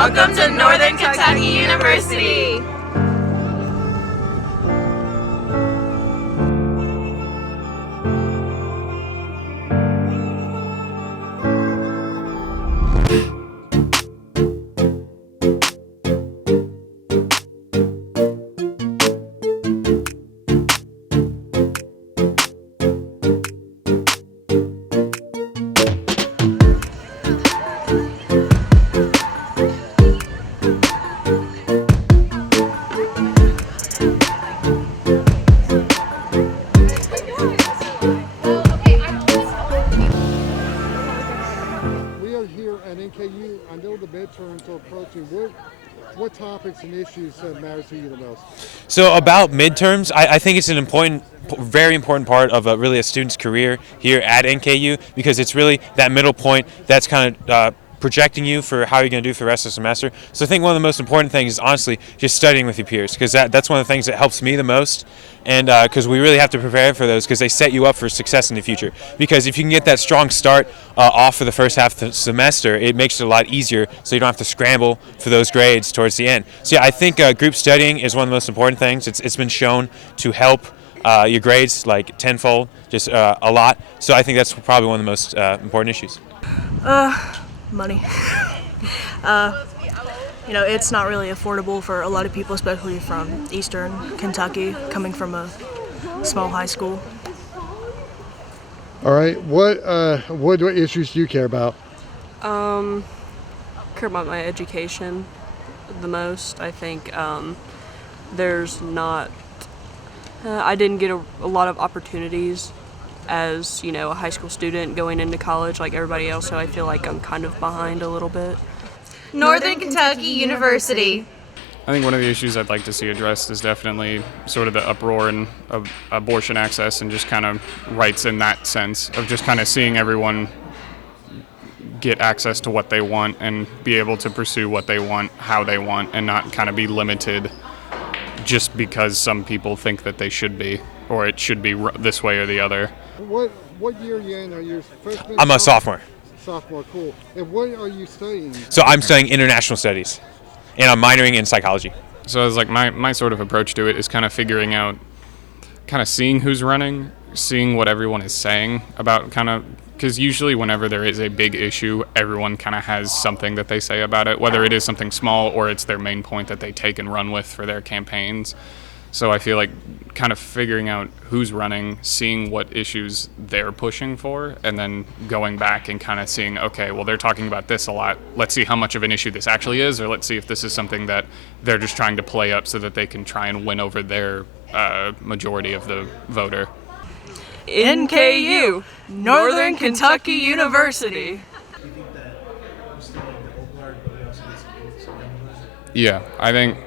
Welcome to Northern Kentucky University. I know the midterms are approaching. What topics and issues matter to you the most? So about midterms, I think it's an very important part of really a student's career here at NKU, because it's really that middle point that's kind of projecting you for how you're going to do for the rest of the semester. So I think one of the most important things is honestly just studying with your peers, because that's one of the things that helps me the most, and because we really have to prepare for those, because they set you up for success in the future. Because if you can get that strong start off for the first half of the semester, it makes it a lot easier, so you don't have to scramble for those grades towards the end. So yeah, I think group studying is one of the most important things. It's been shown to help your grades like tenfold, just a lot. So I think that's probably one of the most important issues. Money. It's not really affordable for a lot of people, especially from Eastern Kentucky, coming from a small high school. All right, what issues do you care about? Care about my education the most. I think there's not. I didn't get a lot of opportunities as, a high school student going into college like everybody else, so I feel like I'm kind of behind a little bit. Northern Kentucky University. I think one of the issues I'd like to see addressed is definitely sort of the uproar in abortion access, and just kind of rights in that sense of just kind of seeing everyone get access to what they want and be able to pursue what they want, how they want, and not kind of be limited just because some people think that they should be, or it should be this way or the other. What year are you in? Are you a freshman? I'm a sophomore. Sophomore, cool. And what are you studying? So I'm studying international studies, and I'm minoring in psychology. So it's like my sort of approach to it is kind of figuring out, kind of seeing who's running, seeing what everyone is saying about because usually whenever there is a big issue, everyone kind of has something that they say about it, whether it is something small or it's their main point that they take and run with for their campaigns. So I feel like kind of figuring out who's running, seeing what issues they're pushing for, and then going back and kind of seeing, okay, well, they're talking about this a lot. Let's see how much of an issue this actually is, or let's see if this is something that they're just trying to play up so that they can try and win over their majority of the voter. NKU, Northern Kentucky University. Yeah, I think,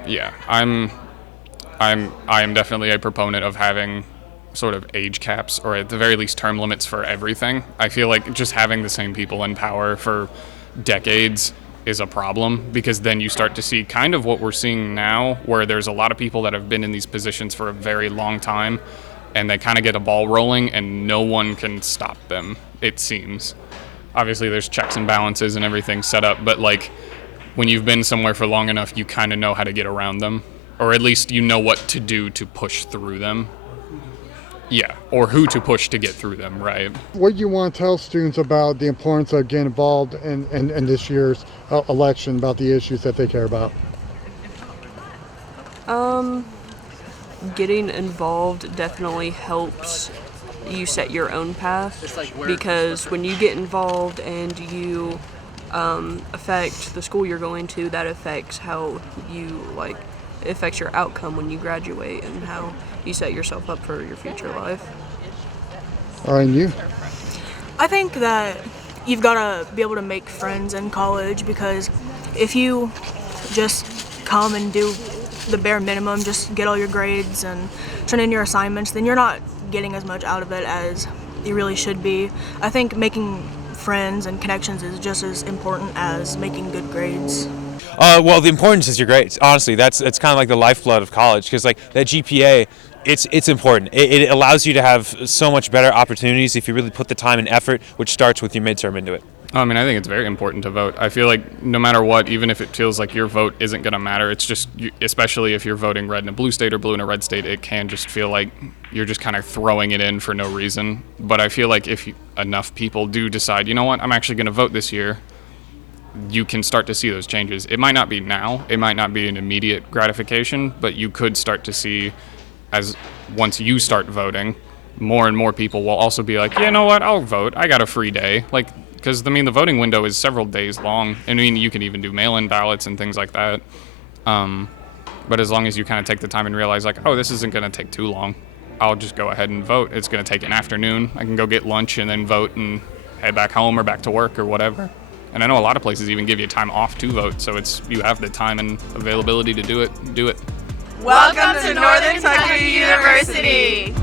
I am definitely a proponent of having sort of age caps, or at the very least term limits for everything. I feel like just having the same people in power for decades is a problem, because then you start to see kind of what we're seeing now, where there's a lot of people that have been in these positions for a very long time, and they kind of get a ball rolling and no one can stop them, it seems. Obviously there's checks and balances and everything set up, but like when you've been somewhere for long enough, you kind of know how to get around them. Or at least you know what to do to push through them. Yeah, or who to push to get through them, right? What do you want to tell students about the importance of getting involved in this year's election, about the issues that they care about? Getting involved definitely helps you set your own path, because when you get involved and you affect the school you're going to, that affects how you it affects your outcome when you graduate and how you set yourself up for your future life. All right, and you? I think that you've got to be able to make friends in college, because if you just come and do the bare minimum, just get all your grades and turn in your assignments, then you're not getting as much out of it as you really should be. I think making friends and connections is just as important as making good grades. Well, the importance is your grades. Honestly, it's kind of like the lifeblood of college, because like that GPA, it's important. It allows you to have so much better opportunities if you really put the time and effort, which starts with your midterm into it. I mean, I think it's very important to vote. I feel like no matter what, even if it feels like your vote isn't going to matter, it's just, especially if you're voting red in a blue state or blue in a red state, it can just feel like you're just kind of throwing it in for no reason. But I feel like if enough people do decide, you know what, I'm actually going to vote this year, you can start to see those changes. It might not be now, it might not be an immediate gratification, but you could start to see, as once you start voting, more and more people will also be like, you know what, I'll vote. I got a free day. Like, because, I mean, the voting window is several days long. I mean, you can even do mail-in ballots and things like that. But as long as you kind of take the time and realize, like, oh, this isn't going to take too long, I'll just go ahead and vote. It's going to take an afternoon. I can go get lunch and then vote and head back home or back to work or whatever. And I know a lot of places even give you time off to vote, so you have the time and availability to do it. Welcome to Northern Kentucky University.